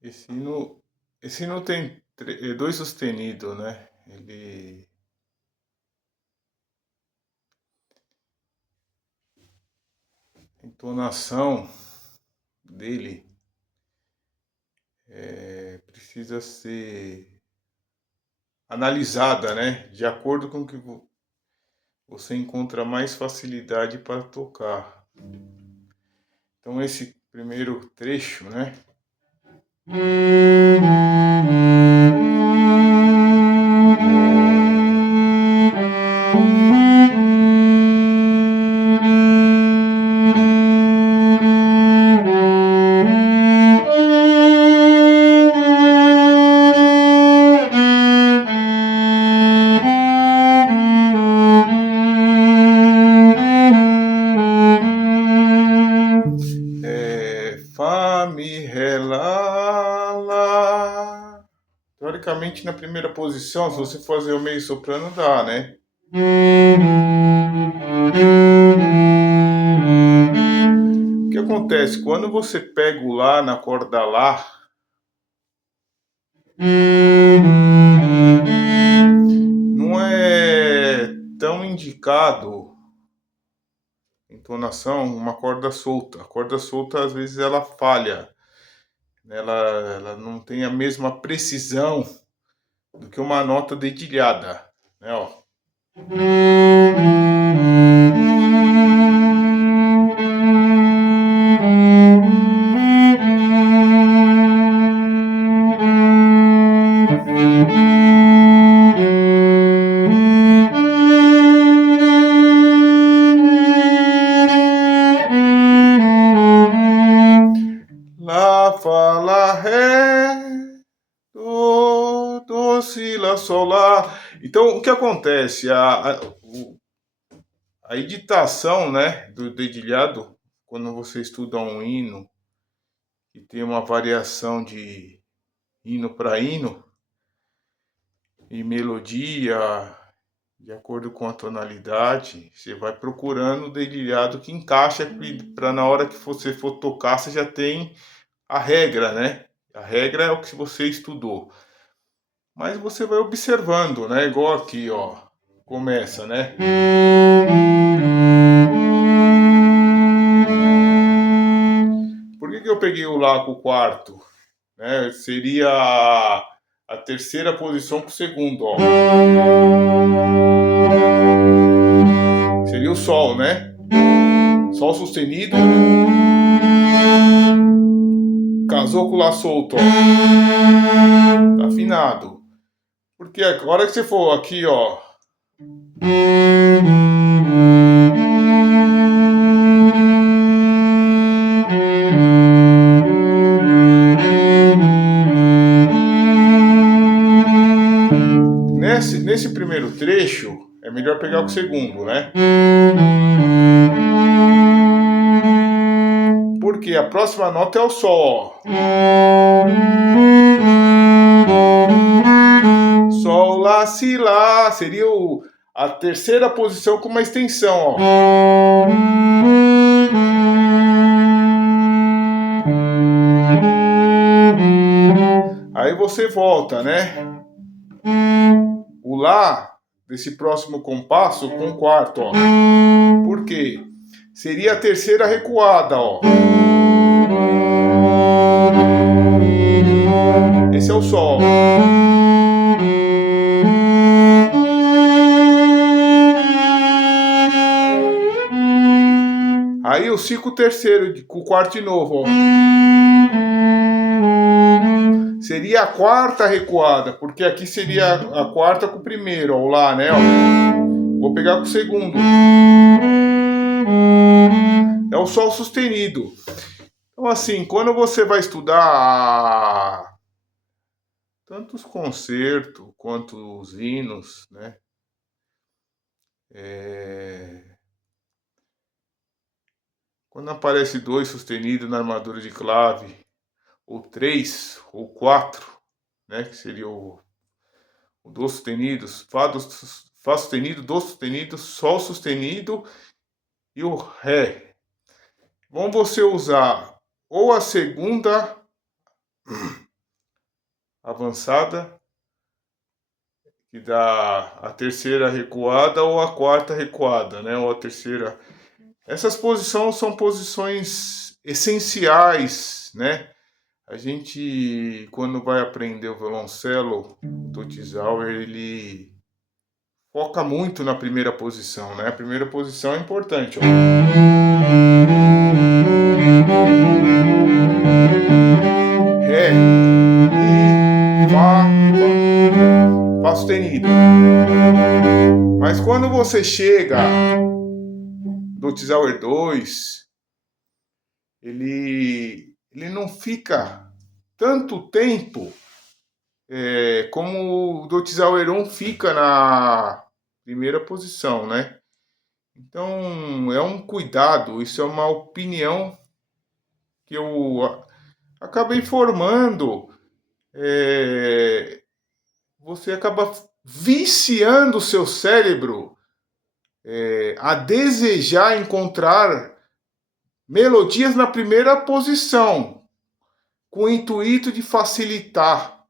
Esse hino, esse hino tem dois sustenidos, né? A entonação dele precisa ser analisada, né? De acordo com o que você encontra mais facilidade para tocar. Então esse primeiro trecho, né? Fá, Mi, Ré, Lá, Lá. Teoricamente, na primeira posição, se você fazer o meio soprano, dá, né? O que acontece? Quando você pega o Lá na corda Lá, não é tão indicado entonação uma corda solta. A corda solta, às vezes, ela falha. Ela não tem a mesma precisão do que uma nota dedilhada, né? Ó. Lá, Fá, Lá, Ré, do, Si, Lá, Sol, Lá. Então, o que acontece? A editação, né, do dedilhado, quando você estuda um hino e tem uma variação de hino para hino e melodia, de acordo com a tonalidade, você vai procurando o dedilhado que encaixa para na hora que você for tocar, você já tem a regra, né? A regra é o que você estudou. Mas você vai observando, né? Igual aqui, ó. Começa, né? Por que eu peguei o Lá com o quarto? Né? Seria a terceira posição com o segundo, ó. Seria o Sol, né? Sol sustenido. Casou com o Lá solto, ó. Tá afinado. Porque a hora que você for aqui, ó. Nesse primeiro trecho, é melhor pegar o segundo, né? Porque a próxima nota é o Sol, ó. Sol, Lá, Si, Lá. Seria a terceira posição com uma extensão, ó. Aí você volta, né? O Lá desse próximo compasso com o quarto, ó. Por quê? Seria a terceira recuada, ó. Esse é o Sol. Aí eu sigo o terceiro, com o quarto de novo, ó. Seria a quarta recuada, porque aqui seria a quarta com o primeiro, ó, o Lá, né? Ó. Vou pegar com o segundo. É o Sol sustenido. Então, assim, quando você vai estudar tanto os concertos quanto os hinos, né? Quando aparece 2 sustenido na armadura de clave, ou 3, ou 4, né? Que seria o Dó sustenido, Fá sustenido, Dó sustenido, Sol sustenido e o Ré. Vamos você usar ou a segunda avançada, que dá a terceira recuada ou a quarta recuada, né? Ou a terceira. Essas posições são posições essenciais, né? A gente, quando vai aprender o violoncelo, o Dotizauer, ele foca muito na primeira posição, né? A primeira posição é importante, ó. Ré, Mi, Fá sustenido. Mas quando você chega do Tizauer 2, ele não fica tanto tempo como o do Tizauer 1 fica na primeira posição, né? Então é um cuidado, isso é uma opinião que eu acabei formando. Você acaba viciando o seu cérebro a desejar encontrar melodias na primeira posição, com o intuito de facilitar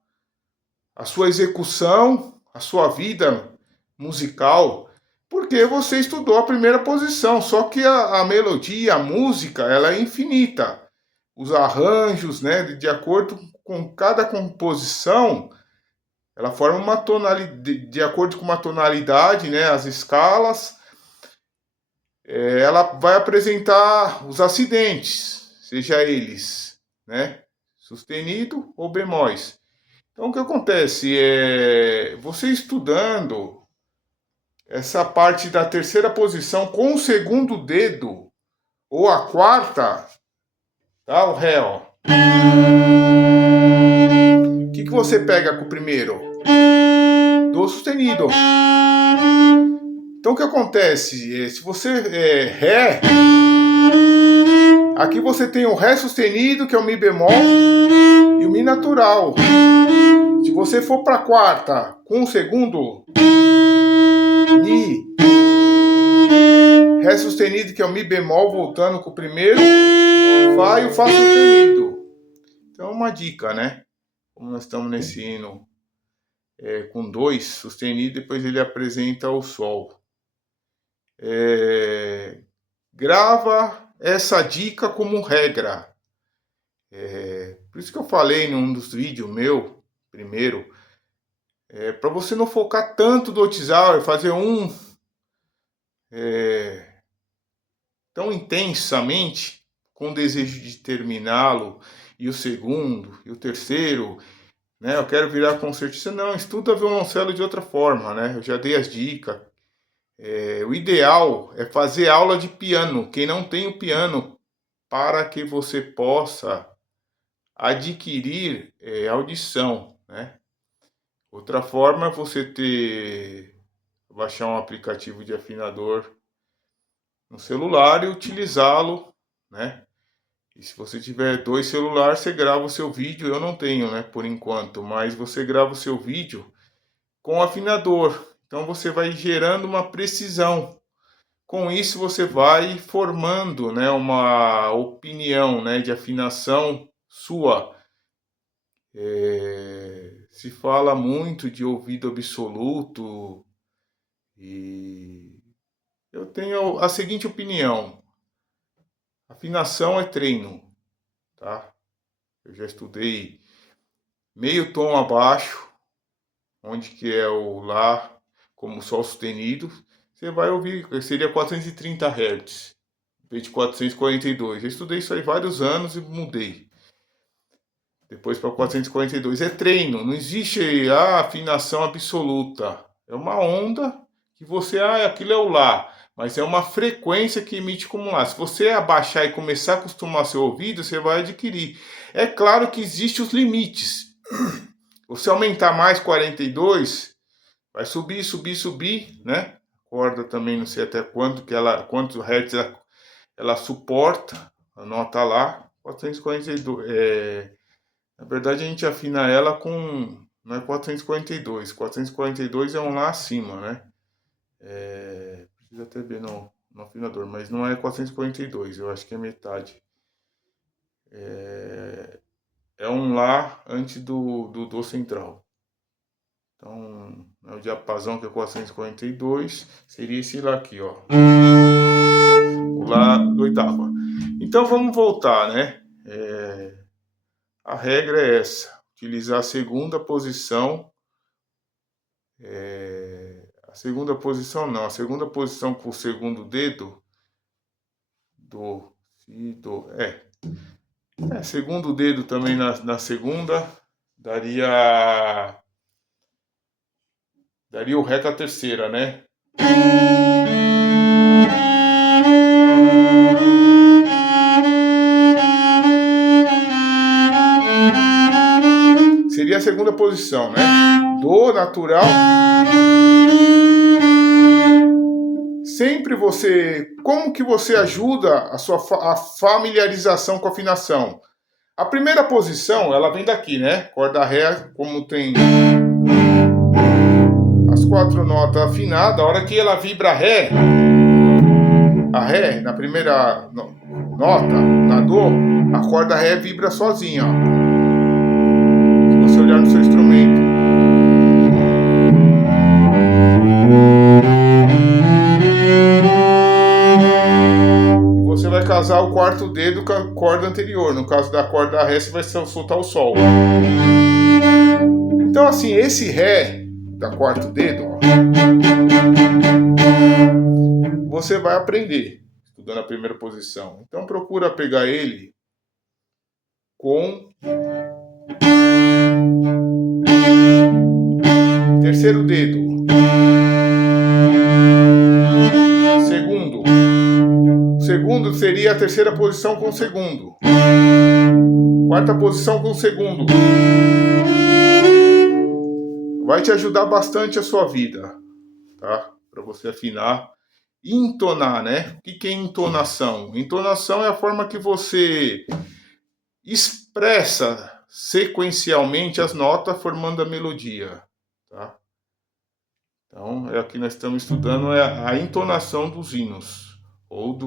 a sua execução, a sua vida musical, porque você estudou a primeira posição, só que a melodia, a música, ela é infinita. Os arranjos, né, de acordo com cada composição, ela forma uma tonalidade, de acordo com uma tonalidade, né, as escalas, ela vai apresentar os acidentes, seja eles, né, sustenido ou bemóis. Então, o que acontece você estudando essa parte da terceira posição com o segundo dedo ou a quarta, tá? O ré, ó. O que você pega com o primeiro? Do sustenido. Então, o que acontece? Se você ré, aqui você tem o ré sustenido, que é o mi bemol, e o mi natural. Se você for para a quarta com o segundo, mi, ré sustenido, que é o mi bemol, voltando com o primeiro, fá e o fá sustenido. Então, uma dica, né? Como nós estamos nesse hino com dois sustenido, depois ele apresenta o sol. Grava essa dica como regra. Por isso que eu falei num dos vídeos meu, primeiro, para você não focar tanto do Otizauer, fazer um tão intensamente, com o desejo de terminá-lo, e o segundo, e o terceiro, né? Eu quero virar concertista. Não, estuda violoncelo de outra forma, né? Eu já dei as dicas. O ideal é fazer aula de piano, quem não tem o piano, para que você possa adquirir audição, né? Outra forma é você baixar um aplicativo de afinador no celular e utilizá-lo, né? E se você tiver dois celulares, você grava o seu vídeo. Eu não tenho, né, por enquanto, mas você grava o seu vídeo com afinador. Então você vai gerando uma precisão. Com isso você vai formando, né, uma opinião, né, de afinação sua. Se fala muito de ouvido absoluto e eu tenho a seguinte opinião: afinação é treino, tá? Eu já estudei meio tom abaixo, onde que é o lá, como sol sustenido, você vai ouvir, seria 430 Hz, em vez de 442. Eu estudei isso aí vários anos e mudei. Depois para 442. É treino, não existe a afinação absoluta. É uma onda que você, aquilo é o lá, mas é uma frequência que emite como lá. Se você abaixar e começar a acostumar seu ouvido, você vai adquirir. É claro que existem os limites. Você aumentar mais 42, vai subir, subir, subir, né? A corda também não sei até quantos hertz ela suporta, a nota lá, 442. Na verdade a gente afina ela com, não é 442, 442 é um lá acima, né? Precisa até ver no afinador, mas não é 442, eu acho que é metade. é um Lá antes do central. Então, o diapasão que é 442, seria esse Lá aqui, ó. O Lá da oitava. Então vamos voltar, né? A regra é essa: utilizar a segunda posição. A segunda posição não, a segunda posição com o segundo dedo do, si, do, segundo dedo também na segunda, daria o Ré com a terceira, né? Seria a segunda posição, né? Do natural. Sempre você... Como que você ajuda a familiarização com a afinação? A primeira posição, ela vem daqui, né? Corda Ré, como tem as 4 notas afinadas, a hora que ela vibra Ré, a Ré, na primeira nota, na Dó, a corda Ré vibra sozinha, ó. Se você olhar no seu instrumento. E você vai casar o quarto dedo com a corda anterior. No caso da corda Ré, você vai soltar o Sol. Então, assim, esse Ré da quarto dedo, ó, você vai aprender estudando a primeira posição. Então procura pegar ele com terceiro dedo, segundo. O segundo seria a terceira posição com o segundo. Quarta posição com o segundo. Vai te ajudar bastante a sua vida, tá? Para você afinar. Entonar, né? O que é entonação? Entonação é a forma que você expressa sequencialmente as notas formando a melodia, tá? Então, é aqui nós estamos estudando a entonação dos hinos, ou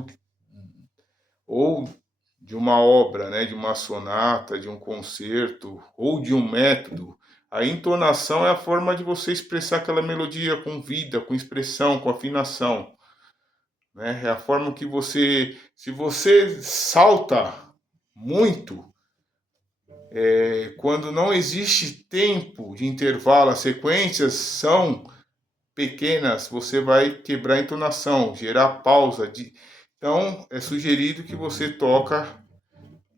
de uma obra, né, de uma sonata, de um concerto, ou de um método. A entonação é a forma de você expressar aquela melodia com vida, com expressão, com afinação, né? É a forma que você, se você salta muito, quando não existe tempo de intervalo, as sequências são pequenas, você vai quebrar a entonação, gerar pausa. Então, é sugerido que você toca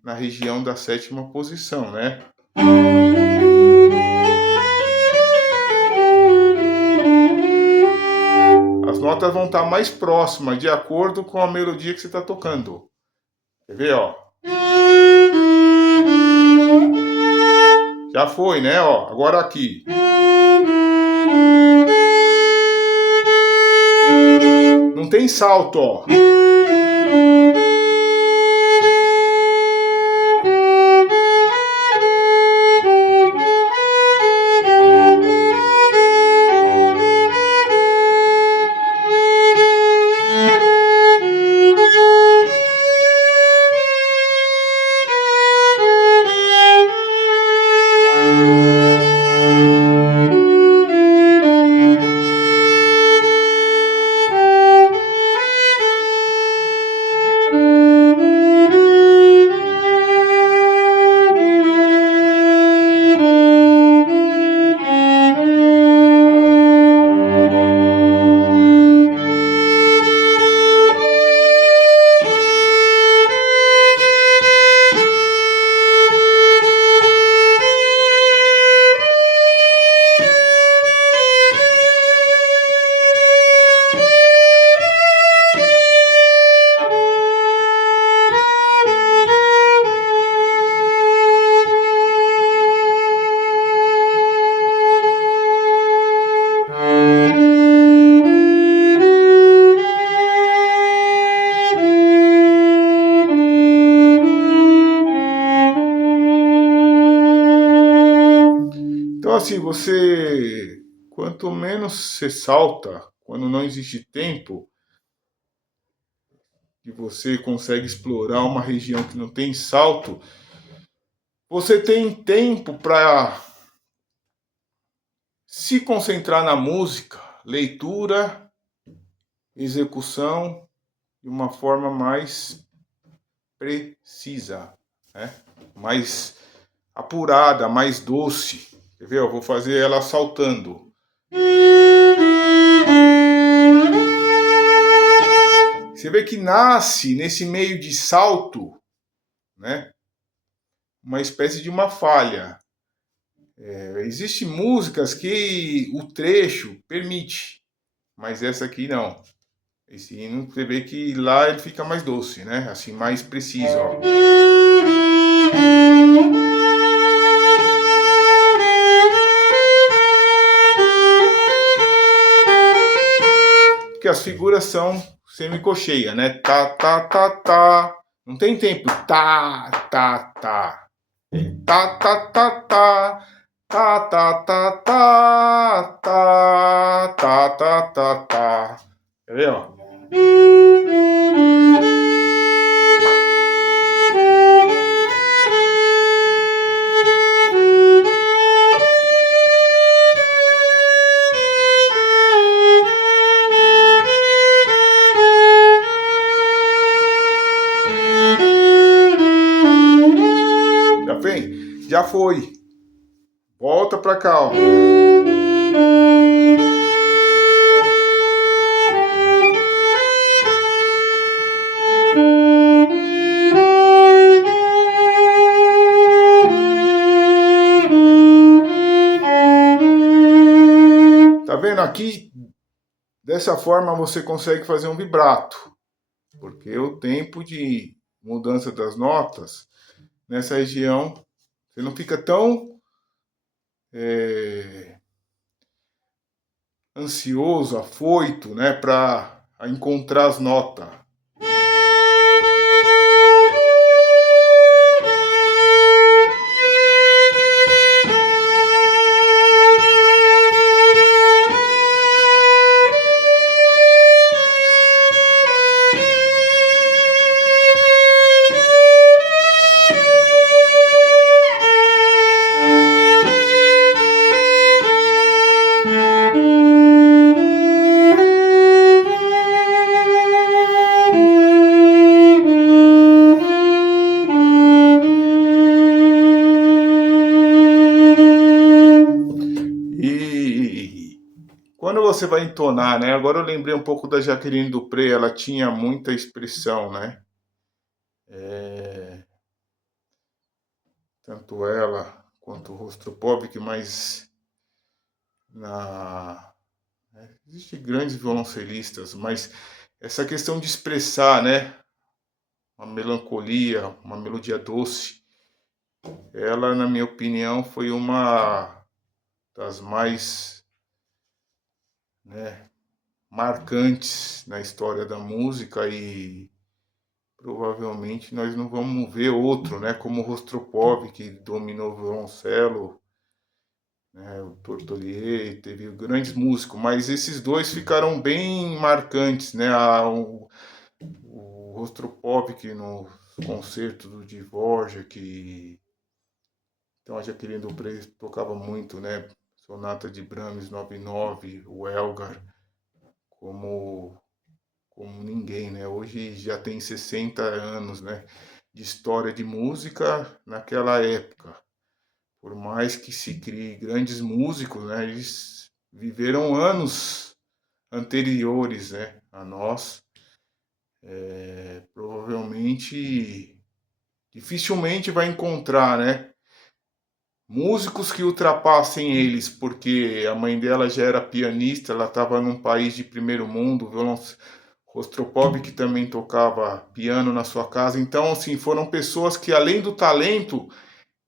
na região da sétima posição, né? As notas vão estar mais próximas, de acordo com a melodia que você está tocando. Quer ver, ó? Já foi, né? Ó, agora aqui. Não tem salto, ó. Então, assim, quanto menos você salta, quando não existe tempo, e você consegue explorar uma região que não tem salto, você tem tempo para se concentrar na música, leitura, execução de uma forma mais precisa, né? Mais apurada, mais doce. Quer ver? Eu vou fazer ela saltando. Você vê que nasce nesse meio de salto, né? Uma espécie de uma falha. Existem músicas que o trecho permite, mas essa aqui não. Esse hino, você vê que lá ele fica mais doce, né? Assim, mais preciso, ó. Porque as figuras são semicocheia, né? Tá, tá, tá, tá. Não tem tempo. Tá, tá, tá. Tá, tá, tá, tá. Tá, tá, tá, tá. Tá, tá, tá, tá, tá. Quer ver, ó? Já vem? Já foi. Volta pra cá, ó. Tá vendo aqui? Dessa forma você consegue fazer um vibrato, porque o tempo de mudança das notas nessa região você não fica tão ansioso, afoito, né, para encontrar as notas. E quando você vai entonar, né? Agora eu lembrei um pouco da Jaqueline Dupré, ela tinha muita expressão, né? Tanto ela quanto o Rostropovich, mas na existem grandes violoncelistas, mas essa questão de expressar, né? Uma melancolia, uma melodia doce, ela, na minha opinião, foi uma das mais, né, marcantes na história da música e provavelmente nós não vamos ver outro, né, como o Rostropov, que dominou o violoncelo, né, o Tortolier, teve grandes músicos, mas esses dois ficaram bem marcantes, né, o Rostropov no concerto do Dvorak, então a Jaqueline Dupré tocava muito, né, Sonata de Brahms 99, o Elgar, como ninguém, né? Hoje já tem 60 anos, né, de história de música naquela época. Por mais que se crie grandes músicos, né, eles viveram anos anteriores, né, a nós. Provavelmente, dificilmente vai encontrar, né, músicos que ultrapassem eles, porque a mãe dela já era pianista, ela estava num país de primeiro mundo, Rostropov que também tocava piano na sua casa. Então, assim, foram pessoas que além do talento,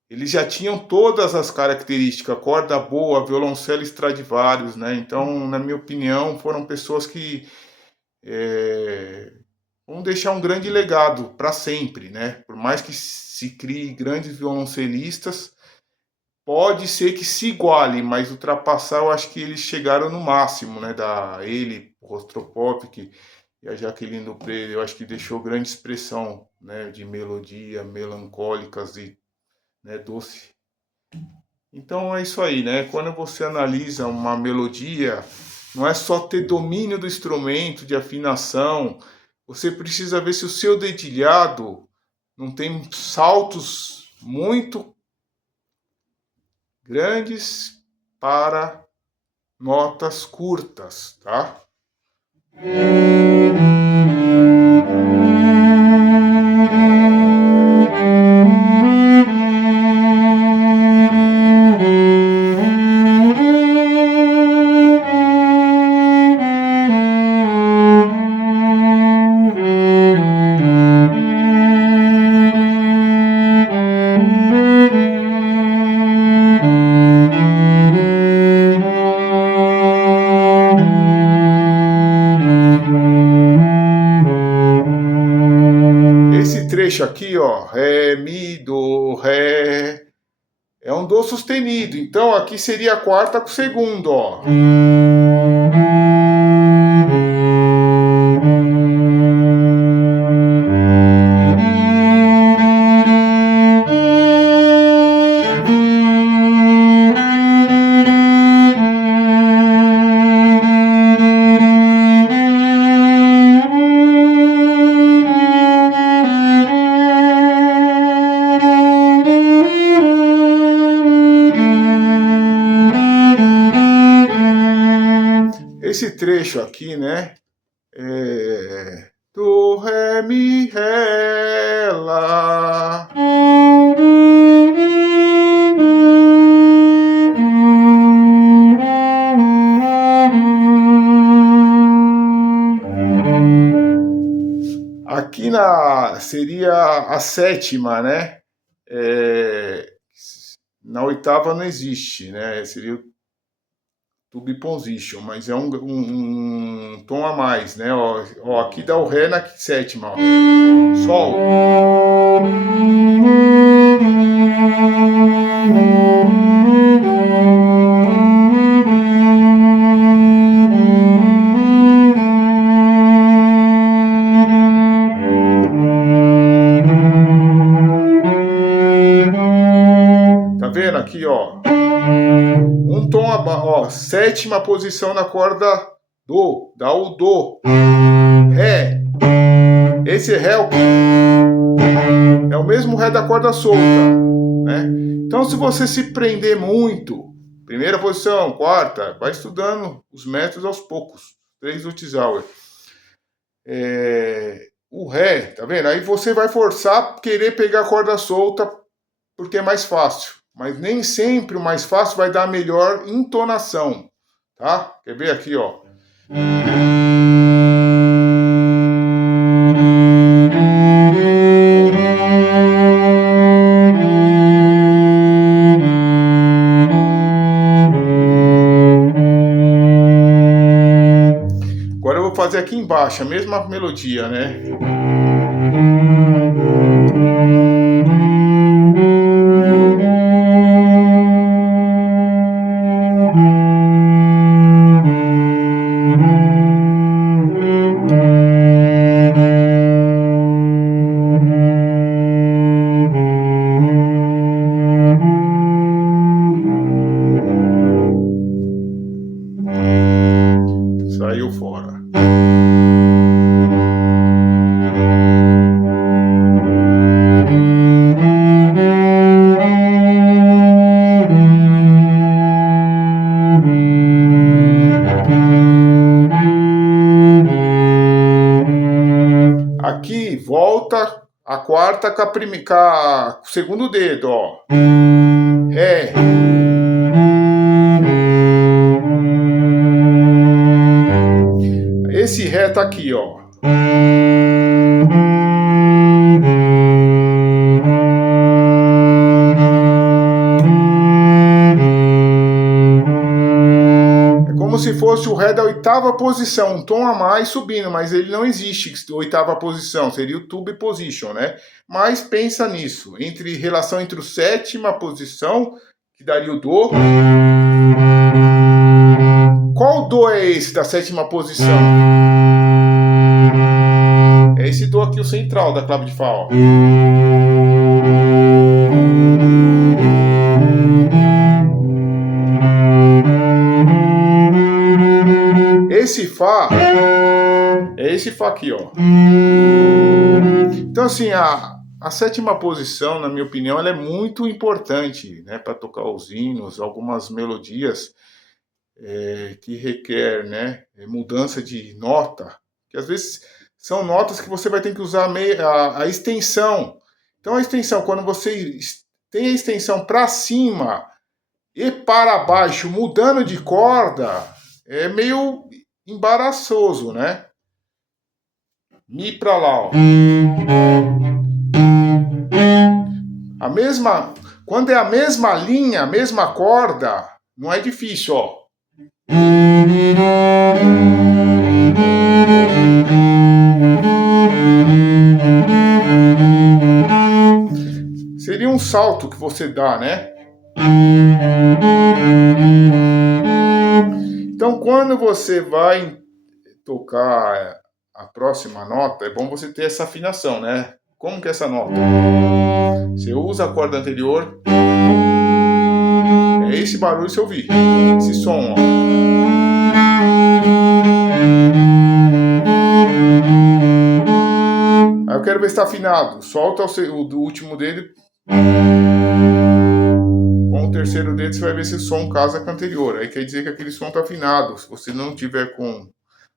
eles já tinham todas as características, corda boa, violoncelo Stradivarius, né? Então, na minha opinião, foram pessoas que vão deixar um grande legado para sempre, né? Por mais que se crie grandes violoncelistas, pode ser que se iguale, mas ultrapassar, eu acho que eles chegaram no máximo, né? O Rostropovich e a Jaqueline Dupré, eu acho que deixou grande expressão, né? De melodia, melancólicas e né? Doce. Então é isso aí, né? Quando você analisa uma melodia, não é só ter domínio do instrumento, de afinação, você precisa ver se o seu dedilhado não tem saltos muito grandes para notas curtas, tá? Esse trecho aqui, ó, ré, mi, do, ré, é um dó sustenido. Então aqui seria a quarta com o segundo, ó. Esse trecho aqui, né? Do, ré, mi, ré, lá. Aqui seria a sétima, né? Na oitava não existe, né? Seria o tube position, mas é um tom a mais, né? Ó, aqui dá o ré na sétima, ó. Sol. Tá vendo aqui, ó? Um tom abaixo, ó, sétima posição na corda do, dá o do, ré. Esse ré é o mesmo ré da corda solta, né? Então, se você se prender muito, primeira posição, quarta, vai estudando os métodos aos poucos, 3 Lutzower. O ré, tá vendo? Aí você vai forçar querer pegar a corda solta porque é mais fácil. Mas nem sempre o mais fácil vai dar a melhor entonação, tá? Quer ver aqui, ó? Agora eu vou fazer aqui embaixo a mesma melodia, né? Saiu fora. Aqui volta a quarta com o segundo dedo, ó. Ré. Esse ré tá aqui, ó. É como se fosse o ré da oitava posição, um tom a mais subindo, mas ele não existe oitava posição, seria o tube position, né? Mas pensa nisso, relação entre o sétima posição, que daria o do. Qual do é esse da sétima posição? É esse do aqui, o central da clave de Fá, ó. esse Fá aqui, ó. Então, assim, a sétima posição, na minha opinião, ela é muito importante, né, para tocar os hinos, algumas melodias que requer, né, mudança de nota, que às vezes são notas que você vai ter que usar a extensão. Então, a extensão, quando você tem a extensão para cima e para baixo, mudando de corda, é meio embaraçoso, né? Mi para lá, ó. A mesma, quando é a mesma linha, a mesma corda, não é difícil, ó. Seria um salto que você dá, né? Então, quando você vai tocar a próxima nota, é bom você ter essa afinação, né? Como que é essa nota? Você usa a corda anterior. É esse barulho que você ouvir. Esse som, ó. Aí eu quero ver se está afinado. Solta o último dedo. Com o terceiro dedo você vai ver se o som casa com o anterior. Aí quer dizer que aquele som está afinado. Se você não tiver com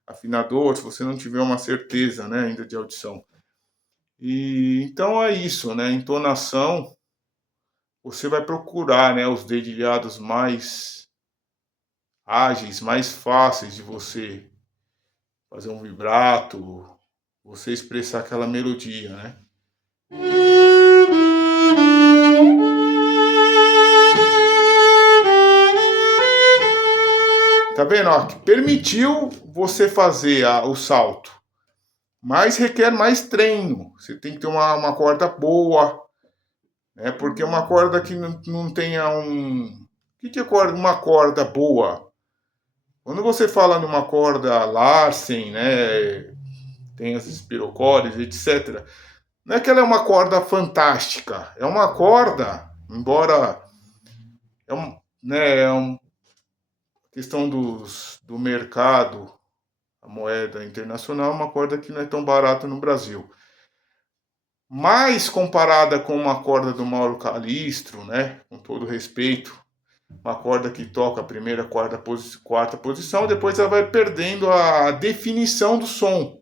afinador, se você não tiver uma certeza, né, ainda de audição. E então é isso, né? Entonação, você vai procurar, né, os dedilhados mais ágeis, mais fáceis de você fazer um vibrato, você expressar aquela melodia, né? Tá vendo? Ó, que permitiu você fazer o salto, mas requer mais treino. Você tem que ter uma corda boa, né? Porque uma corda que não tenha um. O que é uma corda boa? Quando você fala numa corda Larsen, né? Tem as espirocórides, etc. Não é que ela é uma corda fantástica. É uma corda, embora é uma questão do mercado, a moeda internacional, é uma corda que não é tão barata no Brasil. Mas comparada com uma corda do Mauro Calistro, né, com todo respeito, uma corda que toca a primeira, quarta posição, depois ela vai perdendo a definição do som.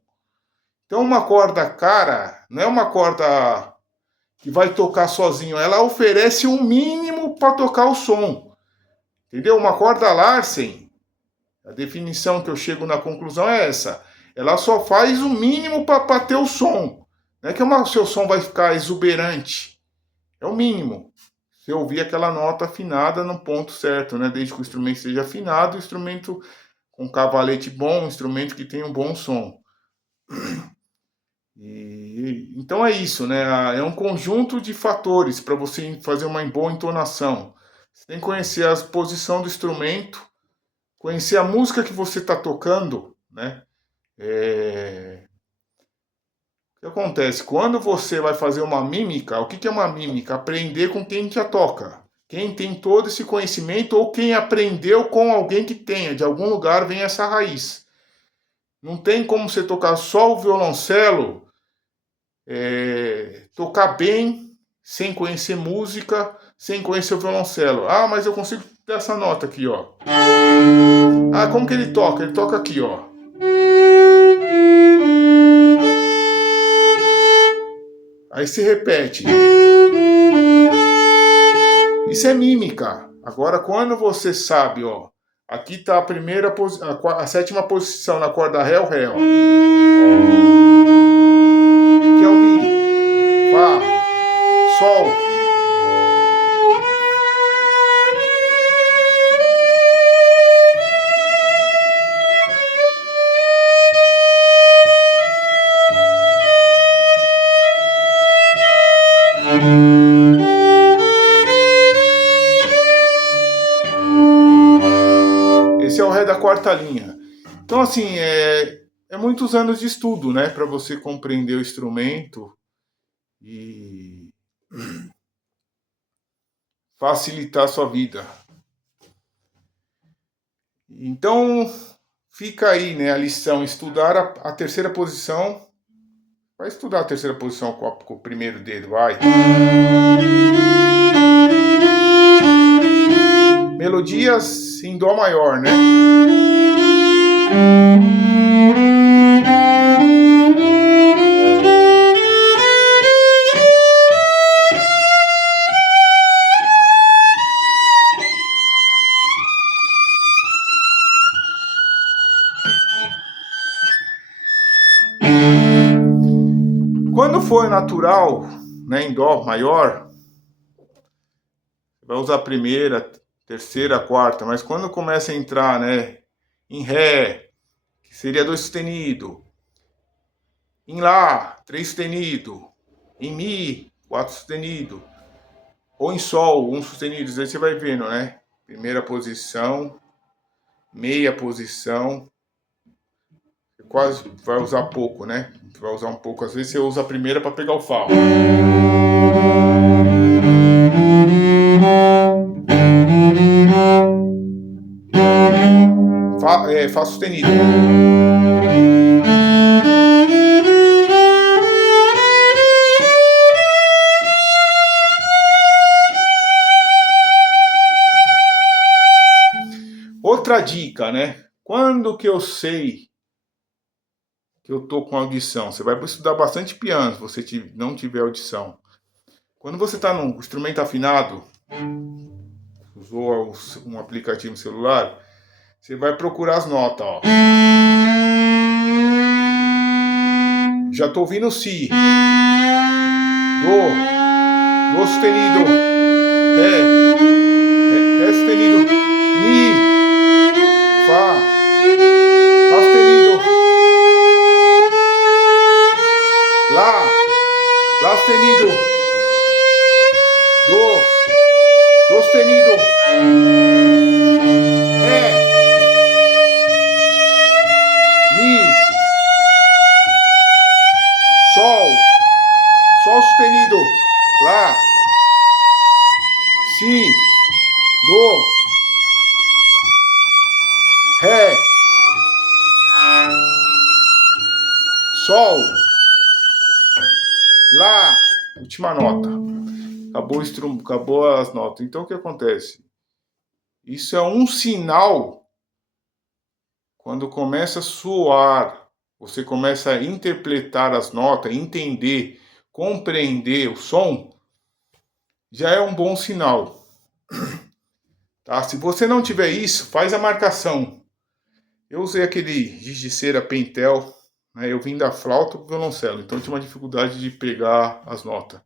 Então uma corda cara não é uma corda que vai tocar sozinho, ela oferece um mínimo para tocar o som. Entendeu? Uma corda Larsen, a definição que eu chego na conclusão é essa. Ela só faz o mínimo para ter o som. Não é que o seu som vai ficar exuberante. É o mínimo. Você ouvir aquela nota afinada no ponto certo, né? Desde que o instrumento seja afinado, o instrumento com cavalete bom, um instrumento que tem um bom som. Então é isso, né? É um conjunto de fatores para você fazer uma boa entonação. Você tem que conhecer a posição do instrumento, conhecer a música que você está tocando, né? O que acontece? Quando você vai fazer uma mímica, o que é uma mímica? Aprender com quem já toca. Quem tem todo esse conhecimento ou quem aprendeu com alguém que tenha. De algum lugar vem essa raiz. Não tem como você tocar só o violoncelo, tocar bem, sem conhecer música, sem conhecer o violoncelo. Ah, mas eu consigo dar essa nota aqui, ó. Ah, como que ele toca? Ele toca aqui, ó. Aí se repete. Isso é mímica. Agora, quando você sabe, ó, aqui tá a sétima posição na corda Ré, o Ré, ó. Que é o Mi, Fá, Sol. Esse é o Ré da quarta linha. Então, assim, é muitos anos de estudo, né, para você compreender o instrumento e facilitar a sua vida. Então, fica aí, né, a lição, estudar a terceira posição. Vai estudar a terceira posição com o primeiro dedo, vai. Melodias em dó maior, né? Quando for natural, né, em dó maior, vai usar a primeira, terceira, quarta, mas quando começa a entrar, né, em ré, que seria 2 sustenido, em lá, 3 sustenido, em mi, 4 sustenido, ou em sol, 1 sustenido, aí você vai vendo, né? Primeira posição, meia posição, quase vai usar pouco, né? Vai usar um pouco, às vezes você usa a primeira para pegar o Fá. Fá sustenido. Outra dica, né? Quando que eu sei que eu tô com audição? Você vai estudar bastante piano se você não tiver audição. Quando você está num instrumento afinado, usou um aplicativo celular, você vai procurar as notas, ó. Já tô ouvindo Si, Dó sustenido, Ré sustenido, Mi, Fá sustenido, Lá sustenido, Dó sustenido, Ré, Mi, Sol sustenido, Lá, Si, Dó, Ré, Sol, Lá, última nota. Acabou as notas. Então o que acontece? Isso é um sinal quando começa a soar, você começa a interpretar as notas, entender, compreender o som, já é um bom sinal. Tá? Se você não tiver isso, faz a marcação. Eu usei aquele giz de cera Pentel, né? Eu vim da flauta para o violoncelo, então eu tinha uma dificuldade de pegar as notas.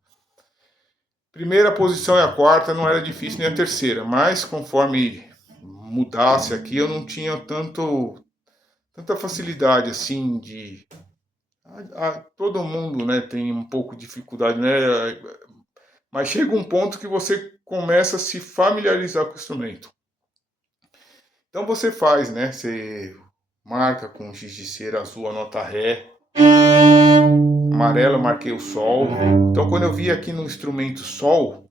Primeira posição e a quarta não era difícil, nem a terceira, mas conforme mudasse aqui, eu não tinha tanta facilidade assim de... todo mundo, né, tem um pouco de dificuldade, né? Mas chega um ponto que você começa a se familiarizar com o instrumento. Então você faz, né? Você marca com giz de cera azul a nota Ré, amarelo eu marquei o Sol. Então quando eu vi aqui no instrumento Sol,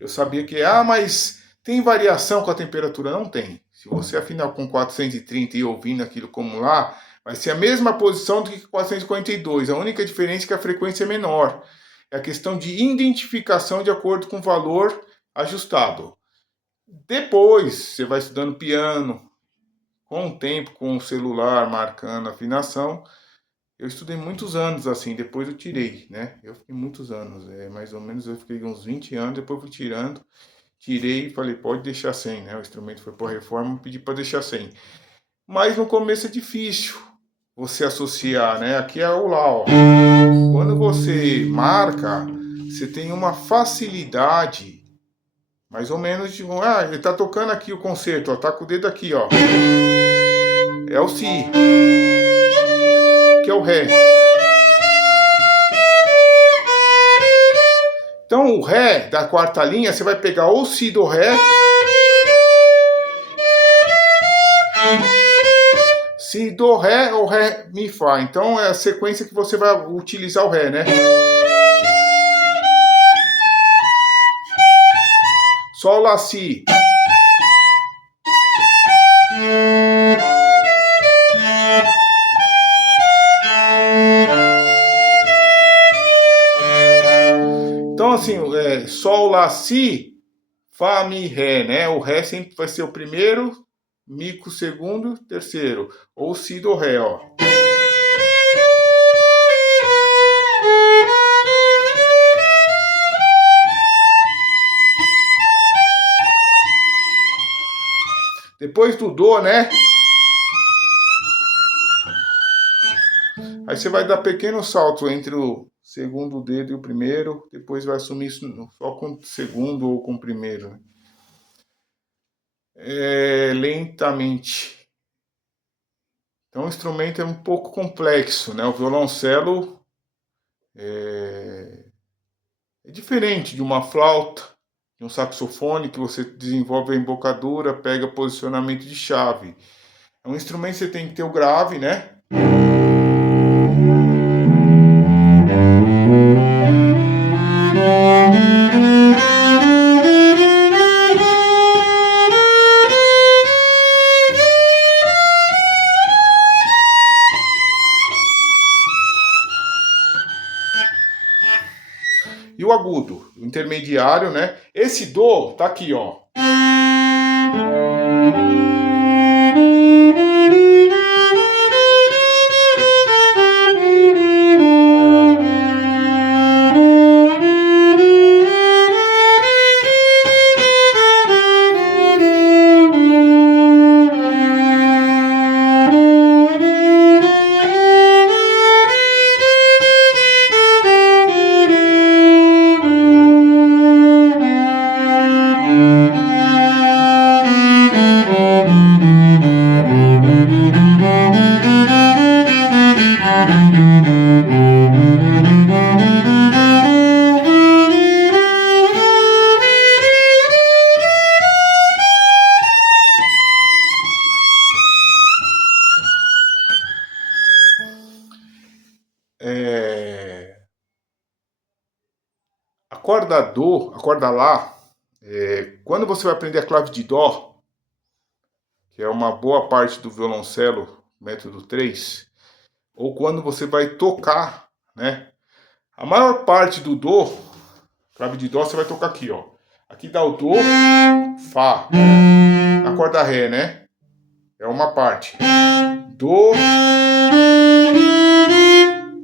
eu sabia que, mas tem variação com a temperatura? Não tem. Se você afinar com 430 e ouvindo aquilo como lá, vai ser a mesma posição do que 442. A única diferença é que a frequência é menor. É a questão de identificação de acordo com o valor ajustado. Depois, você vai estudando piano, com o tempo, com o celular, marcando a afinação. Eu estudei muitos anos assim, depois eu tirei, né? Eu fiquei muitos anos, mais ou menos eu fiquei uns 20 anos, depois fui tirando. Tirei e falei, pode deixar sem, né? O instrumento foi por reforma, pedi para deixar sem. Mas no começo é difícil você associar, né? Aqui é o lá, ó. Quando você marca, você tem uma facilidade, mais ou menos de... ele tá tocando aqui o concerto, ó. Tá com o dedo aqui, ó. É o Si, que é o Ré. Então o Ré da quarta linha, você vai pegar ou Si do Ré, Si, do, Ré ou Ré, Mi, Fá. Então é a sequência que você vai utilizar o Ré, né? Sol, Lá, Si. Então, assim, Sol, Lá, Si, Fá, Mi, Ré, né? O Ré sempre vai ser o primeiro, Mi com o segundo, terceiro. Ou Si do Ré, ó. Depois do Dó, né? Aí você vai dar pequeno salto entre o segundo dedo e o primeiro, depois vai assumir isso só com o segundo ou com o primeiro, né? Lentamente. Então o instrumento é um pouco complexo, né? O violoncelo é diferente de uma flauta, de um saxofone que você desenvolve a embocadura, pega posicionamento de chave. É um instrumento que você tem que ter o grave, né? E o agudo, o intermediário, né? Esse Dó tá aqui, ó. A corda Dó, a corda Lá, quando você vai aprender a clave de Dó, que é uma boa parte do violoncelo, método 3, ou quando você vai tocar, né? A maior parte do Dó, clave de Dó, você vai tocar aqui, ó. Aqui dá o Dó, Fá, a corda Ré, né? É uma parte. Dó.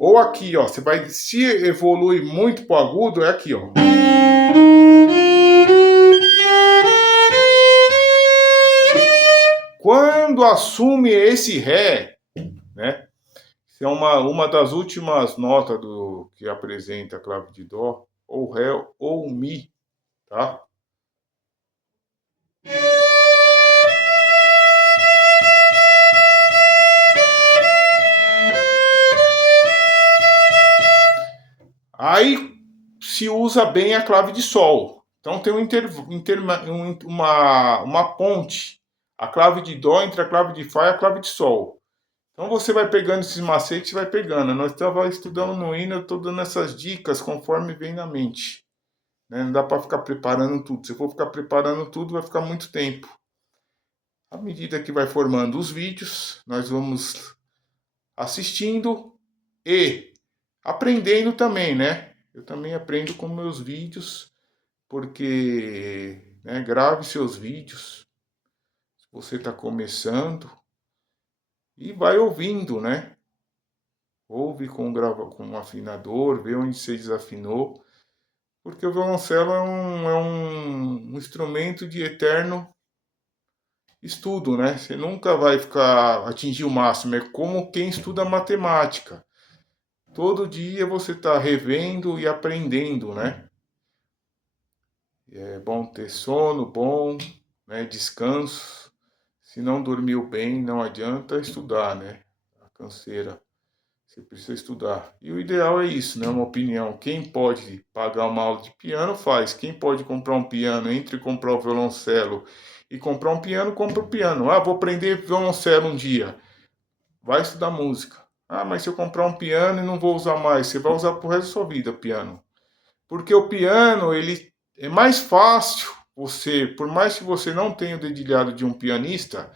Ou aqui, ó, você vai, se evolui muito pro agudo, é aqui, ó. Quando assume esse Ré, né? É uma das últimas notas do que apresenta a clave de Dó, ou Ré ou Mi, tá? Aí se usa bem a clave de Sol. Então tem uma ponte, a clave de Dó entre a clave de Fá e a clave de Sol. Então você vai pegando esses macetes e vai pegando. Nós estávamos estudando no hino, eu estou dando essas dicas conforme vem na mente. Né? Não dá para ficar preparando tudo. Se eu for ficar preparando tudo, vai ficar muito tempo. À medida que vai formando os vídeos, nós vamos assistindo e aprendendo também, né? Eu também aprendo com meus vídeos, porque grave seus vídeos, se você está começando, e vai ouvindo, né? Ouve com um afinador, vê onde você desafinou, porque o violoncelo é um instrumento de eterno estudo, né? Você nunca vai atingir o máximo, é como quem estuda matemática. Todo dia você está revendo e aprendendo, né? É bom ter sono bom, né? Descanso. Se não dormiu bem, não adianta estudar, né? A canseira. Você precisa estudar. E o ideal é isso, né? Uma opinião. Quem pode pagar uma aula de piano, faz. Quem pode comprar um piano, entre comprar o violoncelo e comprar um piano, compra o piano. Ah, vou aprender violoncelo um dia. Vai estudar música. Ah, mas se eu comprar um piano e não vou usar mais, você vai usar pro resto da sua vida o piano. Porque o piano, ele é mais fácil você, por mais que você não tenha o dedilhado de um pianista,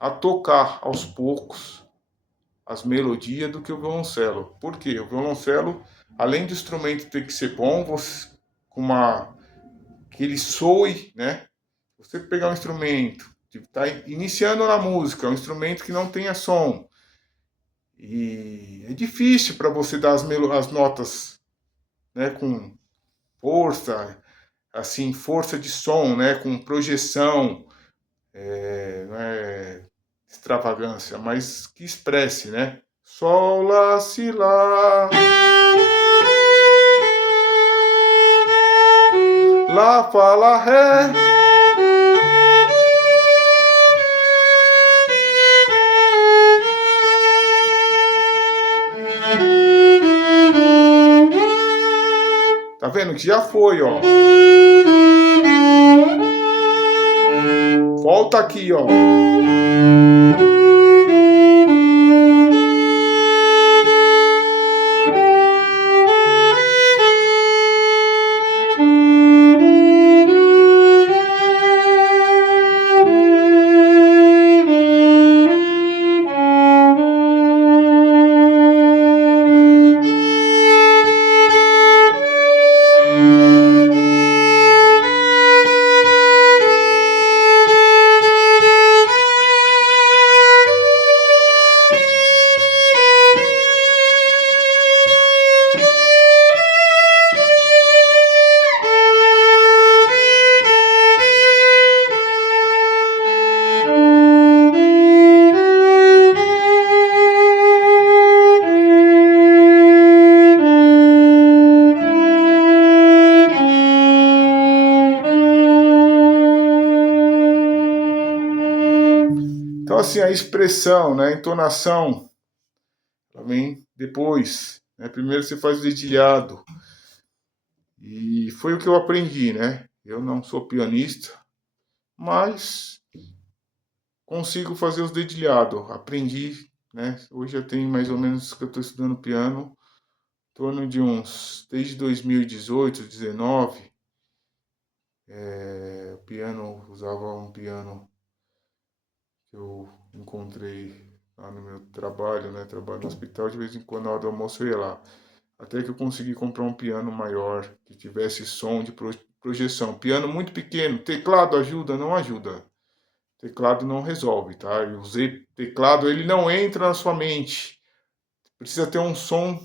a tocar aos poucos as melodias do que o violoncelo. Por quê? O violoncelo, além do instrumento ter que ser bom, que ele soe, né? Você pegar um instrumento, tá iniciando na música, um instrumento que não tenha som, e é difícil para você dar as notas, né, com força, assim, força de som, né, com projeção, não é extravagância, mas que expresse, né? Sol, lá, si, lá. Lá, fá, lá, ré. Tá vendo que já foi, ó. Volta aqui, ó. Então, assim, a expressão, né, a entonação, ela vem depois, né? Primeiro você faz o dedilhado. E foi o que eu aprendi, né? Eu não sou pianista, mas consigo fazer os dedilhados. Aprendi, né? Hoje eu tenho mais ou menos que eu estou estudando piano, em torno de uns, desde 2018, 2019. Piano, usava um piano que eu encontrei lá no meu trabalho, né? Trabalho no hospital, de vez em quando na hora do almoço eu ia lá. Até que eu consegui comprar um piano maior, que tivesse som de projeção. Piano muito pequeno, teclado ajuda? Não ajuda. Teclado não resolve, tá? Eu usei teclado, ele não entra na sua mente. Precisa ter um som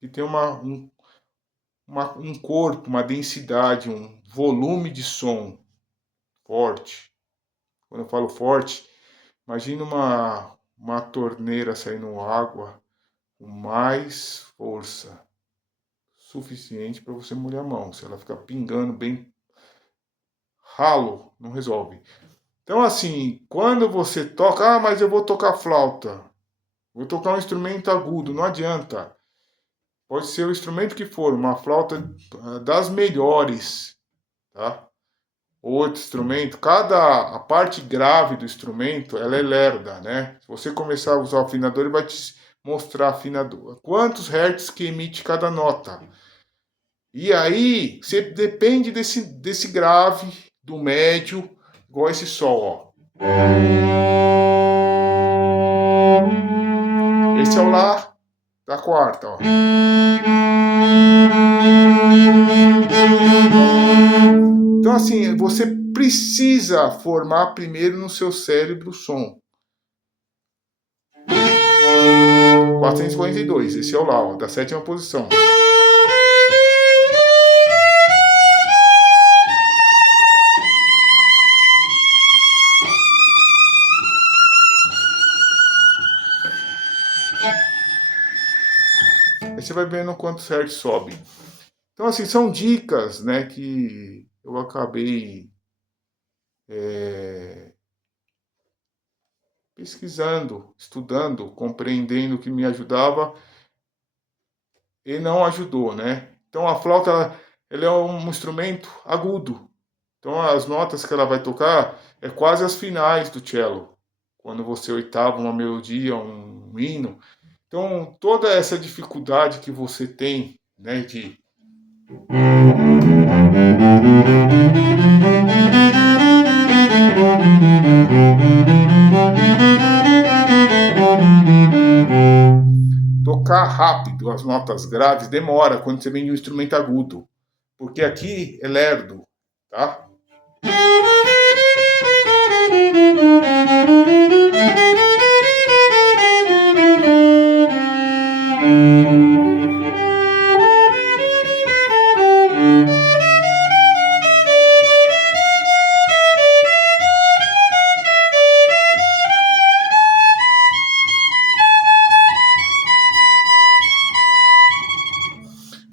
que tem um corpo, uma densidade, um volume de som forte. Quando eu falo forte, imagina uma torneira saindo água com mais força suficiente para você molhar a mão. Se ela ficar pingando bem ralo, não resolve. Então, assim, quando você toca, mas eu vou tocar flauta, vou tocar um instrumento agudo, não adianta. Pode ser o instrumento que for, uma flauta das melhores, tá? Outro instrumento, a parte grave do instrumento, ela é lerda, né? Se você começar a usar o afinador, ele vai te mostrar afinador, quantos hertz que emite cada nota. E aí, você depende desse grave, do médio, igual esse sol, ó. Esse é o Lá da quarta, ó. Então, assim, você precisa formar primeiro no seu cérebro o som. 442, esse é o Lá, ó, da sétima posição. Aí você vai vendo quantos hertz sobe. Então, assim, são dicas, né, que eu acabei pesquisando, estudando, compreendendo que me ajudava e não ajudou, né? Então, a flauta, ela é um instrumento agudo. Então, as notas que ela vai tocar é quase as finais do cello. Quando você oitava uma melodia, um hino. Então, toda essa dificuldade que você tem, né, de tocar rápido as notas graves demora quando você vem de um instrumento agudo. porque aqui é lerdo, tá?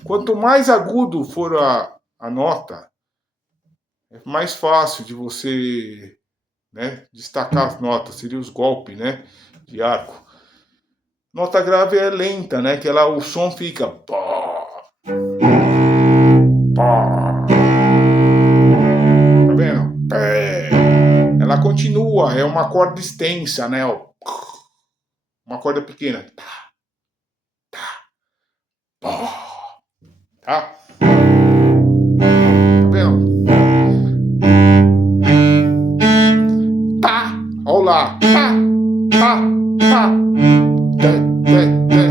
Quanto mais agudo for a nota, é mais fácil de você, né, destacar as notas, seria os golpes, né, de arco. Nota grave é lenta, né, que ela, o som fica pá, pá, tá vendo? Pé. Ela continua, é uma corda extensa, né, ó, uma corda pequena, pá, tá? Tá vendo? Pá, olha lá, pá, pá, pá, té, té, té.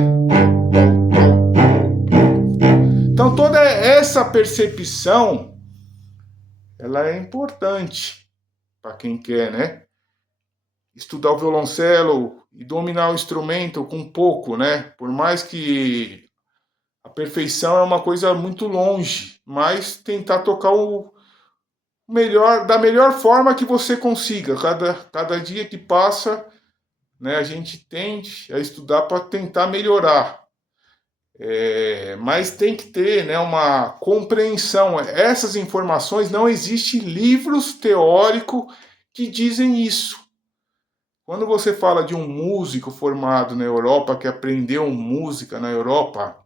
Então toda essa percepção, ela é importante para quem quer, né? Estudar o violoncelo e dominar o instrumento com pouco, né? Por mais que a perfeição é uma coisa muito longe, mas tentar tocar o melhor, da melhor forma que você consiga. Cada dia que passa, né, a gente tende a estudar para tentar melhorar. Mas tem que ter, né, uma compreensão. Essas informações, não existem livros teóricos que dizem isso. Quando você fala de um músico formado na Europa, que aprendeu música na Europa,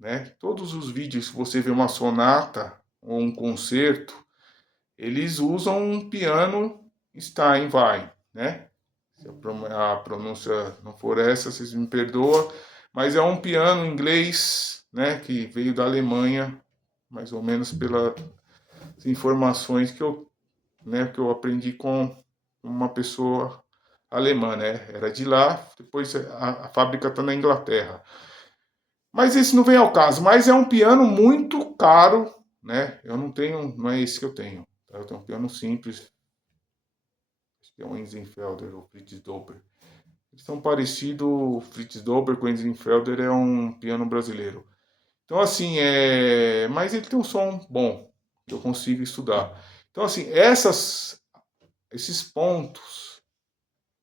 né, todos os vídeos que você vê uma sonata ou um concerto, eles usam um piano Steinway, né? Se a pronúncia não for essa, vocês me perdoam, mas é um piano inglês, né, que veio da Alemanha, mais ou menos pelas informações que eu aprendi com uma pessoa alemã, né? Era de lá, depois a fábrica está na Inglaterra. Mas esse não vem ao caso, mas é um piano muito caro, né? Eu não tenho, não é esse que eu tenho. Tá? Eu tenho um piano simples, acho que é um Zinfelder ou Fritz Dober. Eles são parecidos, o Fritz Dober com o Zinfelder é um piano brasileiro. Então assim, mas ele tem um som bom, que eu consigo estudar. Então assim, esses pontos,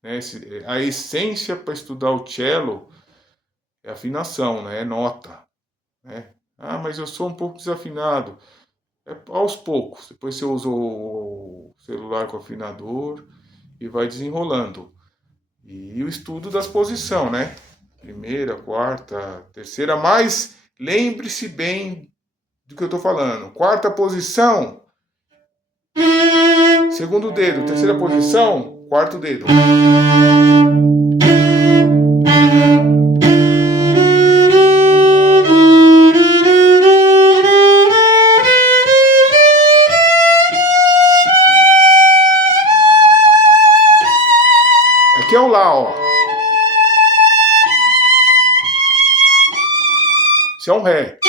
né? A essência para estudar o cello é afinação, né? É nota, né? Ah, mas eu sou um pouco desafinado. É aos poucos. Depois você usa o celular com afinador e vai desenrolando. E o estudo das posições, né? Primeira, quarta, terceira, mas lembre-se bem do que eu estou falando. Quarta posição, segundo dedo. Terceira posição, quarto dedo. Aqui é o Lá, ó. Isso é um Ré.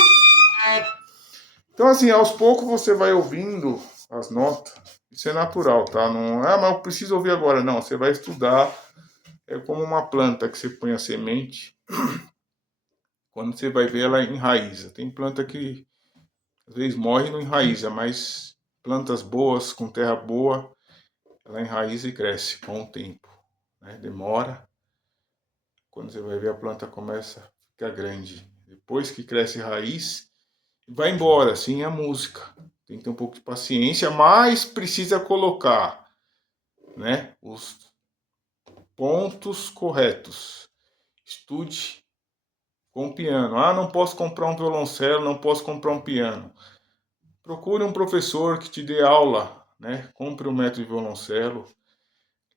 Então, assim, aos poucos você vai ouvindo as notas. Isso é natural, tá? Não, mas eu preciso ouvir agora. Não, você vai estudar. É como uma planta que você põe a semente. Quando você vai ver, ela enraiza. Tem planta que às vezes morre e não enraiza, mas plantas boas, com terra boa, ela enraiza e cresce com o tempo, né? Demora. Quando você vai ver, a planta começa a ficar grande. Depois que cresce raiz, vai embora. Assim é a música. Tem que ter um pouco de paciência, mas precisa colocar, né, os pontos corretos. Estude com piano. Ah, não posso comprar um violoncelo, não posso comprar um piano. Procure um professor que te dê aula, né? Compre um método de violoncelo,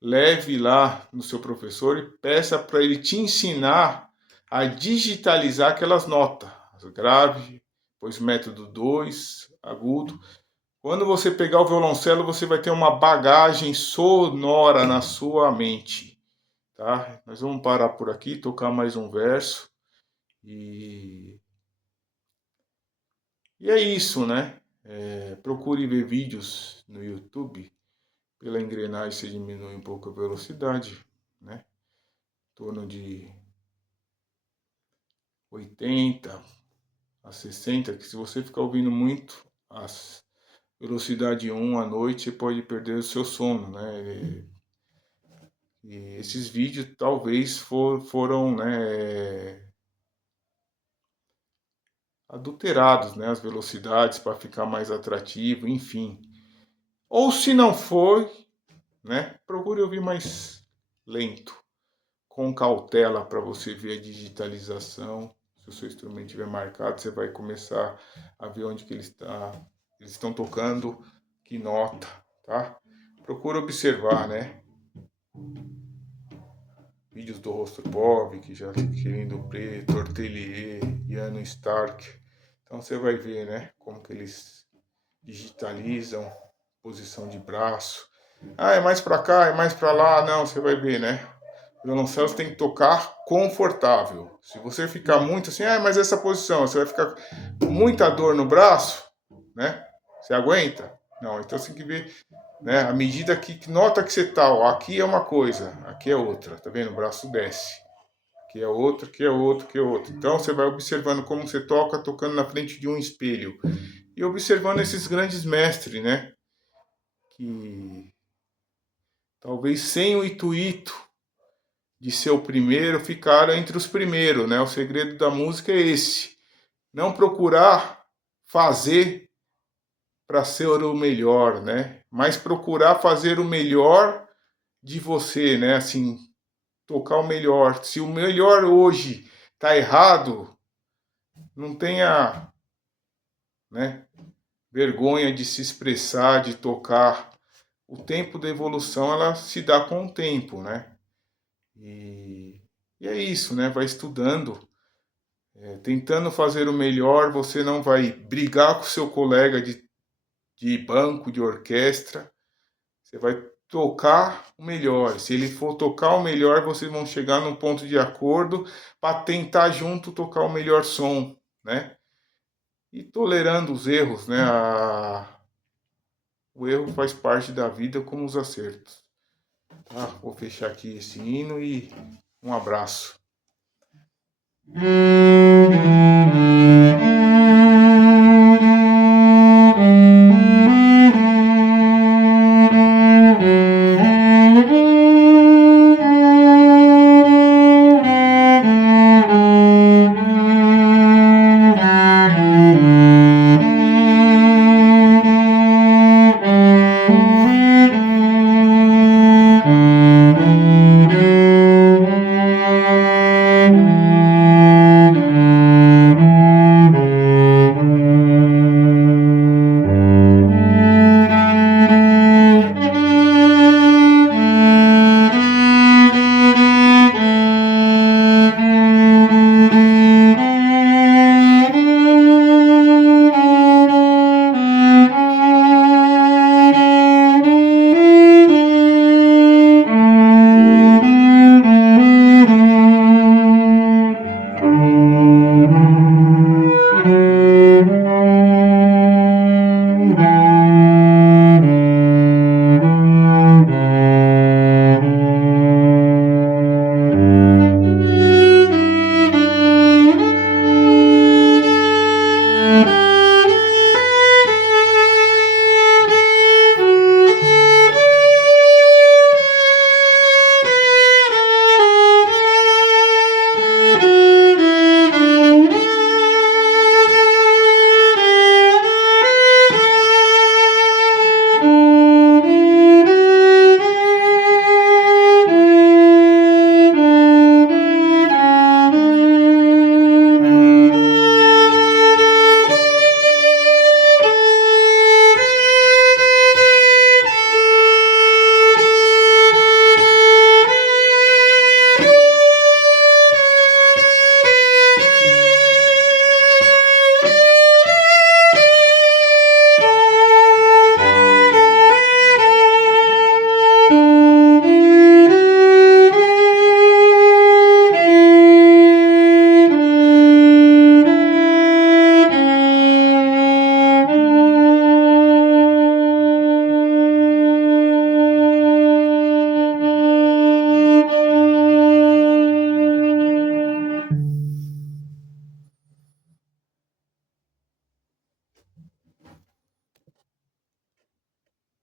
leve lá no seu professor e peça para ele te ensinar a digitalizar aquelas notas, grave, depois método 2, agudo. Quando você pegar o violoncelo, você vai ter uma bagagem sonora na sua mente, tá? Nós vamos parar por aqui, tocar mais um verso e E é isso, né? Procure ver vídeos no YouTube. Pela engrenagem você diminui um pouco a velocidade, né? Em torno de 80 a 60, que se você ficar ouvindo muito as velocidade 1 à noite, você pode perder o seu sono, né? E esses vídeos talvez foram, né, adulterados, né, as velocidades para ficar mais atrativo, enfim. Ou se não for, né, procure ouvir mais lento, com cautela para você ver a digitalização. Se o seu instrumento estiver marcado, você vai começar a ver onde que eles estão tocando, que nota, tá? Procura observar, né? Vídeos do Rostropov, já Querindo Preto, Tortelier, Iano Stark. Então você vai ver, né, como que eles digitalizam, posição de braço. Ah, é mais para cá, é mais para lá. Não, você vai ver, né? O violoncelo você tem que tocar confortável. Se você ficar muito assim, mas essa posição, você vai ficar com muita dor no braço, né? Você aguenta? Não, então você tem que ver, né? À medida que nota que você tá, ó, aqui é uma coisa, aqui é outra, tá vendo? O braço desce. Aqui é outro, aqui é outro, aqui é outro. Então você vai observando como você toca, tocando na frente de um espelho. E observando esses grandes mestres, né? Que talvez sem o intuito de ser o primeiro, ficaram entre os primeiros, né? O segredo da música é esse. Não procurar fazer para ser o melhor, né? Mas procurar fazer o melhor de você, né? Assim, tocar o melhor. Se o melhor hoje tá errado, não tenha, né, vergonha de se expressar, de tocar. O tempo da evolução, ela se dá com o tempo, né? E é isso, né? Vai estudando, tentando fazer o melhor. Você não vai brigar com seu colega de banco, de orquestra. Você vai tocar o melhor. Se ele for tocar o melhor, vocês vão chegar num ponto de acordo para tentar junto tocar o melhor som, né? E tolerando os erros, né? O erro faz parte da vida como os acertos. Tá? Vou fechar aqui esse hino e um abraço.